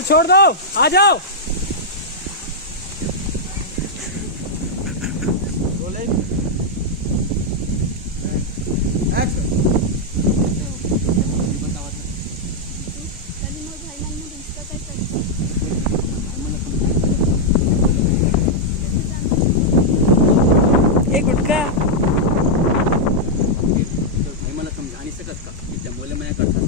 चल छोड़ दो, आ जाओ। एक गुटखा भाई मला समजा आणि सकत का त्यामुळे मैं करता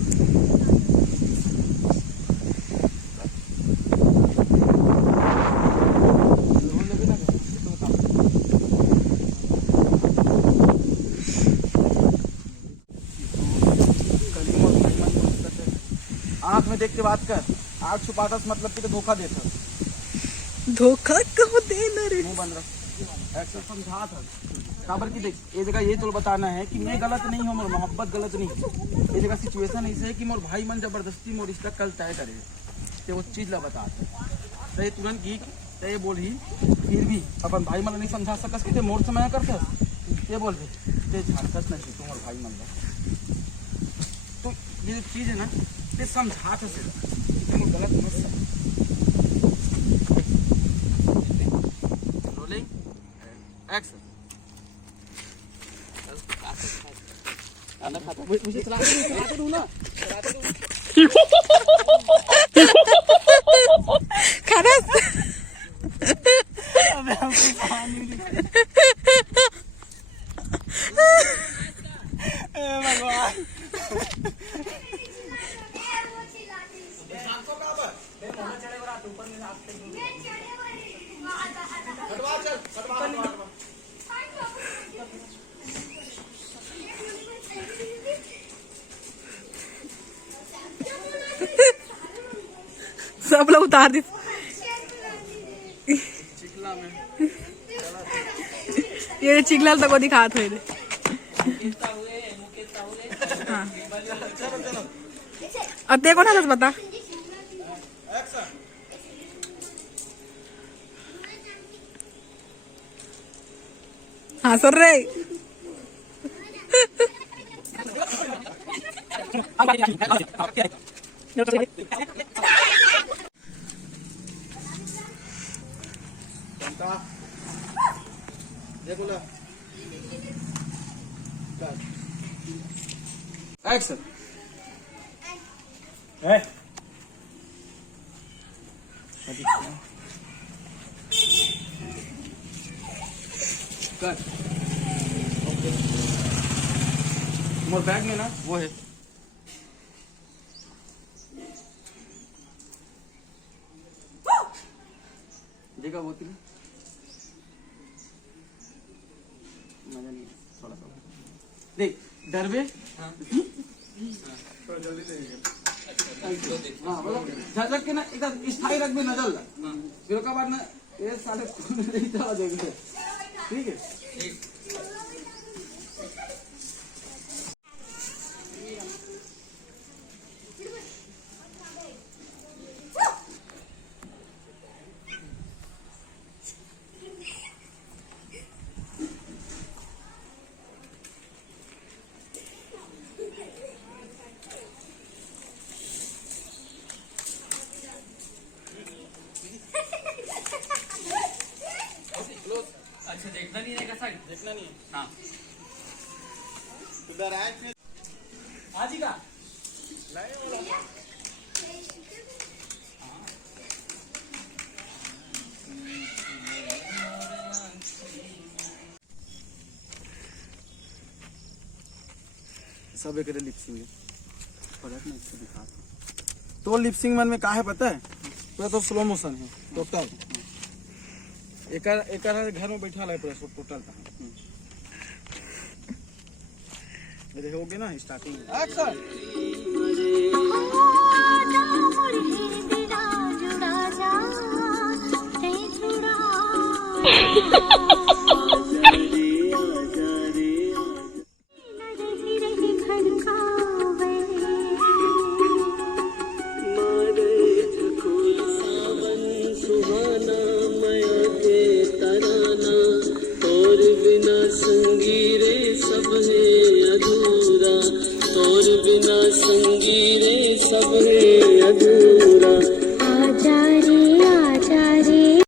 आँख में देख के बात कर। आँख छुपातास मतलब कि तो धोखा देता। धोखा कहो देना रे। मुंह बंद रख। ऐसा समझा था काबर की देख ये जगह ये तो बताना है कि मैं गलत नहीं हूँ, मोर मोहब्बत गलत नहीं। ये जगह सिचुएशन ऐसे है कि मोर भाई मन जबरदस्ती मोर रिश्ता कल तय करे ते वो चीज ला बता तो ये तुरंत की तो ये बोल ही फिर भी अपन भाई मन नहीं समझा सकस कि ते मोर समय करते ये बोल ते झांकस नहीं तुम और भाई मन तो ये जो चीज है ना ये समझा से तुम गलत मत समझ। Rolling action. मुझे चलाते दूँ ना खरंच भगवान सब लोग उतार दी। ये चिकलाल तक को दिखा थे हाँ। अब देखो ना बता हाँ सर रे देखो ना एक्शन। है कर मोर बैग में ना वो है देखा वो तेरी मजा नहीं थोड़ा सा देख डरबे थोड़ा जल्दी से हाँ बोलो झलक के ना एकदम स्थायी रख में नजर ला फिर उसके बाद ना ये साले नहीं चला देंगे ठीक है। अच्छा देखना नहीं है कैसा देखना नहीं है हाँ इधर आए फिर आज ही का सब एक लिपसिंग है फर्क नहीं इससे दिखा तो लिपसिंग मन में का है पता है पूरा तो स्लो मोशन है टोटल एक घर में बैठा है पूरा टोटल था मेरे हो गए ना स्टार्टिंग एक्शन। बिना संगीरे सब है अधूरा।